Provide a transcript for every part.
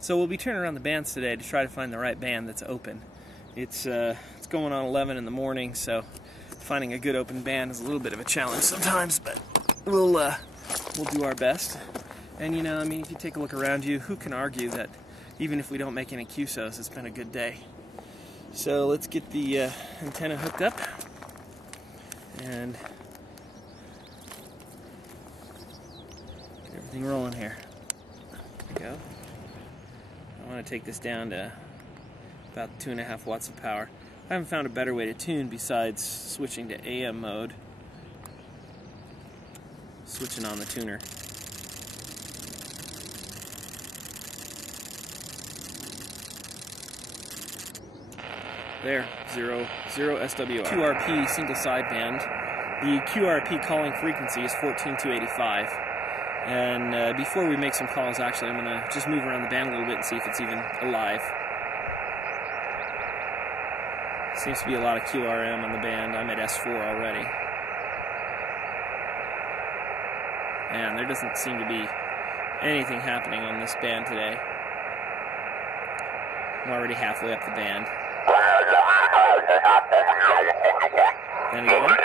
So we'll be turning around the bands today to try to find the right band that's open. It's going on 11 in the morning, so finding a good open band is a little bit of a challenge sometimes, but we'll do our best. And you know, I mean, if you take a look around you, who can argue that even if we don't make any QSOs, it's been a good day. So let's get the antenna hooked up and get everything rolling here. There we go. I want to take this down to about 2.5 watts of power. I haven't found a better way to tune besides switching to AM mode. Switching on the tuner. There, 0 SWR. QRP single sideband. The QRP calling frequency is 14285. And before we make some calls, actually, I'm going to just move around the band a little bit and see if it's even alive. Seems to be a lot of QRM on the band. I'm at S4 already. And there doesn't seem to be anything happening on this band today. I'm already halfway up the band. And again.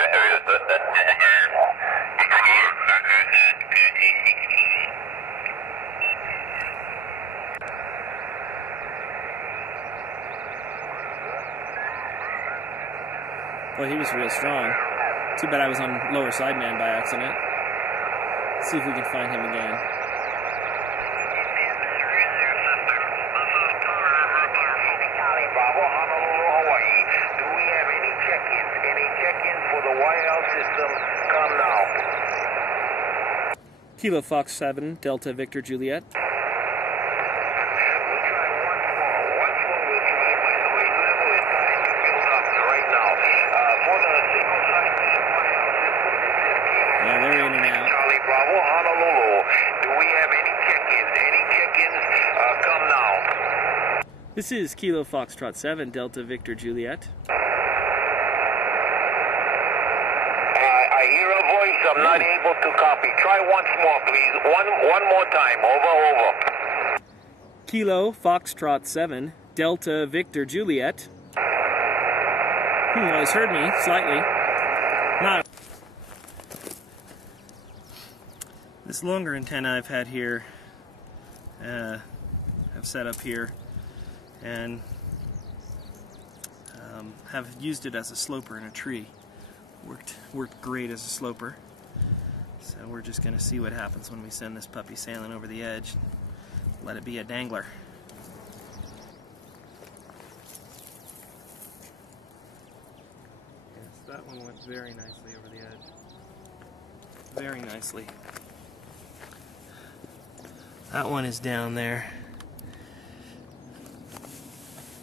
Well, he was real strong. Too bad I was on lower sideband by accident. Let's see if we can find him again. Kilo Fox 7, Delta Victor Juliet. Yeah, they're in and out. Charlie Bravo, Honolulu. Do we have any check-ins? Any check-ins? Come now. This is Kilo Foxtrot 7, Delta Victor Juliet. I hear a voice. I'm not able to copy. Try once more, please. One more time. Over. Kilo Foxtrot 7, Delta Victor Juliet. Well, he's heard me slightly. Not. This longer antenna I've had here, I've set up here, and have used it as a sloper in a tree. Worked great as a sloper. So we're just going to see what happens when we send this puppy sailing over the edge. Let it be a dangler. Yes, that one went very nicely over the edge. Very nicely. That one is down there.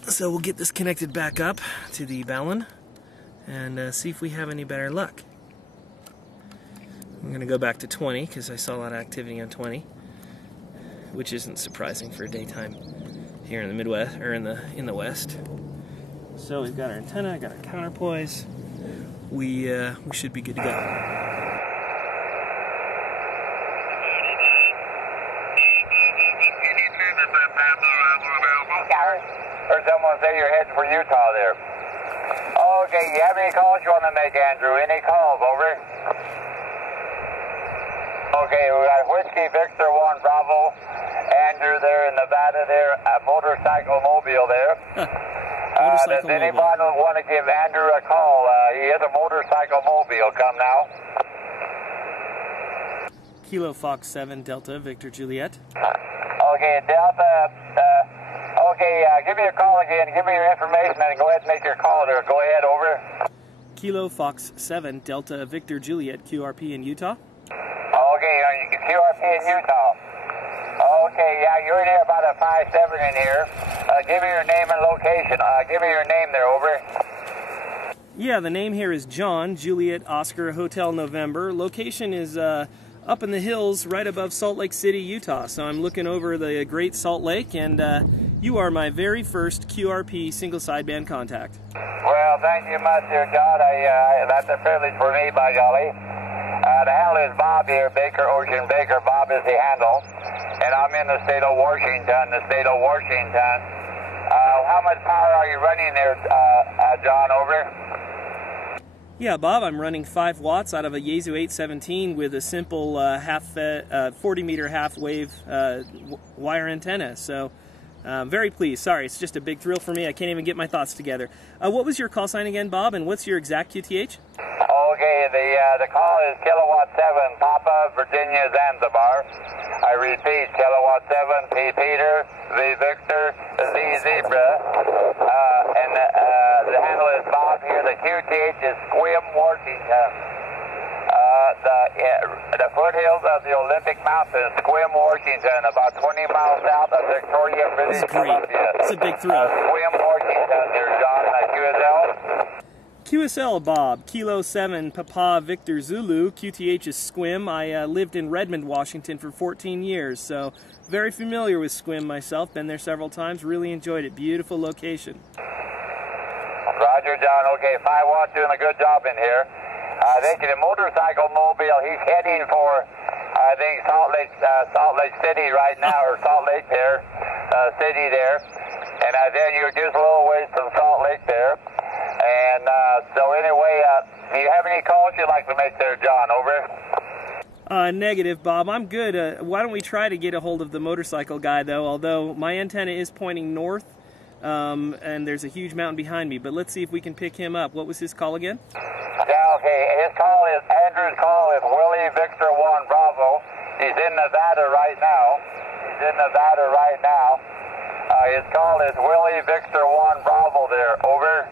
So we'll get this connected back up to the balun and see if we have any better luck. I'm going to go back to 20 because I saw a lot of activity on 20, which isn't surprising for daytime here in the Midwest or in the West. So we've got our antenna, got our counterpoise. We should be good to go. Heard someone say you're heading for Utah there. Okay, you have any calls you want to make, Andrew? Any calls? Over. Okay, we got Whiskey Victor 1 Bravo. Andrew there in Nevada there. A motorcycle mobile there. Does anybody want to give Andrew a call? He has a motorcycle mobile. Come now. Kilo Fox 7 Delta Victor Juliet. Okay, Delta. Okay, give me your call again. Give me your information and go ahead and make your call there. Go ahead, over. Kilo Fox 7 Delta Victor Juliet, QRP in Utah. Okay, QRP in Utah. Okay, yeah, you're in here about a 5-7 in here. Give me your name and location. Give me your name there, over. Yeah, the name here is John, Juliet, Oscar, Hotel November. Location is up in the hills right above Salt Lake City, Utah. So I'm looking over the Great Salt Lake, and you are my very first QRP single sideband contact. Well, thank you much, dear God. That's a privilege for me, by golly. The handle is Bob here, Baker, Ocean Baker. Bob is the handle. And I'll I'm in the state of Washington, How much power are you running there, John, over? Yeah, Bob, I'm running 5 watts out of a Yaesu 817 with a simple 40-meter half-wave wire antenna. So, very pleased. Sorry, it's just a big thrill for me. I can't even get my thoughts together. What was your call sign again, Bob, and what's your exact QTH? Okay, the call is kilowatt 7, Papa, Virginia, Zanzibar. I repeat, kilowatt 7, P Peter, V Victor, Z Zebra, and the handle is Bob here. The QTH is Squim, Washington. The foothills of the Olympic Mountains, Squim, Washington, about 20 miles south of Victoria, British Columbia. It's a big thrill. Squim, Washington, there, John, QSL. QSL, Bob, Kilo 7, Papa, Victor, Zulu. QTH is Squim. I lived in Redmond, Washington for 14 years, so very familiar with Squim myself. Been there several times, really enjoyed it. Beautiful location. Roger, John. Okay, 5 watts doing a good job in here. I think the motorcycle mobile, he's heading for, I think, Salt Lake City right now, or Salt Lake there, city there. And then you're just a little ways from Salt Lake there. And so anyway, do you have any calls you'd like to make there, John? Over? Negative, Bob. I'm good. Why don't we try to get a hold of the motorcycle guy, though, although my antenna is pointing north, and there's a huge mountain behind me. But let's see if we can pick him up. What was his call again? Yeah, okay. Andrew's call is Willie Victor 1 Bravo. He's in Nevada right now. His call is Willie Victor 1 Bravo there. Over?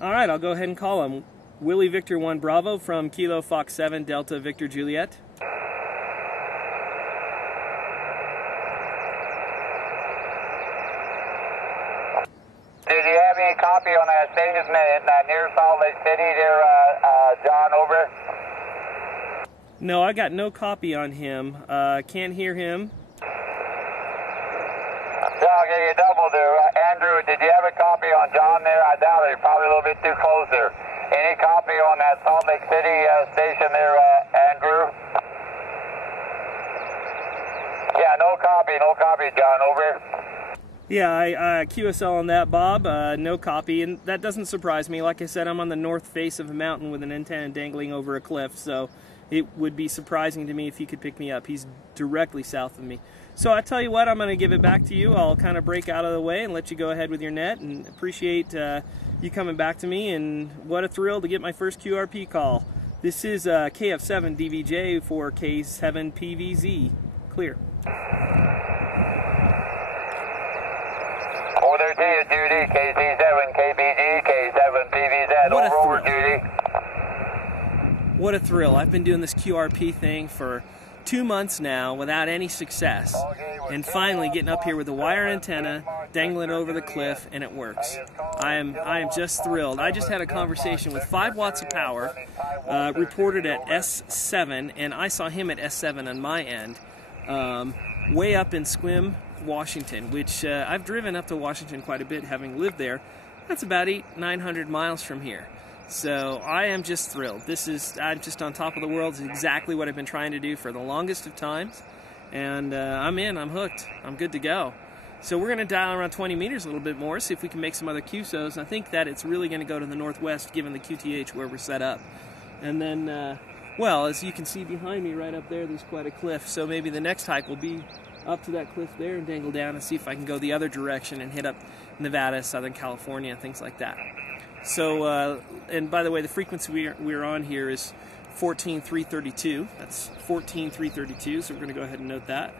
All right, I'll go ahead and call him. Willie Victor 1 Bravo from Kilo Fox 7 Delta Victor Juliet. Did you have any copy on that station near Salt Lake City there, John, over? No, I got no copy on him. Can't hear him. Okay, you double there. Andrew, did you have a copy on John there? I doubt it. You're probably a little bit too close there. Any copy on that Salt Lake City station there, Andrew? Yeah, no copy, John, over. Yeah, I QSL on that, Bob. No copy, and that doesn't surprise me. Like I said, I'm on the north face of a mountain with an antenna dangling over a cliff, so it would be surprising to me if he could pick me up. He's directly south of me. So I tell you what, I'm going to give it back to you. I'll kind of break out of the way and let you go ahead with your net, and appreciate you coming back to me, and what a thrill to get my first QRP call. This is KF7 DVJ for K7 PVZ. Clear. Over there to you, Judy. KC7 KBG, K7 PVZ. Over, Judy. What a thrill. I've been doing this QRP thing for 2 months now without any success, and finally getting up here with a wire antenna dangling over the cliff, and it works. I am just thrilled. I just had a conversation with 5 watts of power, reported at S7, and I saw him at S7 on my end, way up in Squim, Washington, which I've driven up to Washington quite a bit, having lived there. That's about 900 miles from here. So I am just thrilled. I'm just on top of the world. It's exactly what I've been trying to do for the longest of times. And I'm hooked. I'm good to go. So we're going to dial around 20 meters a little bit more, see if we can make some other QSOs. I think that it's really going to go to the northwest, given the QTH where we're set up. And then, well, as you can see behind me right up there, there's quite a cliff. So maybe the next hike will be up to that cliff there and dangle down and see if I can go the other direction and hit up Nevada, Southern California, things like that. So, and by the way, the frequency we're on here is 14,332. That's 14,332, so we're going to go ahead and note that.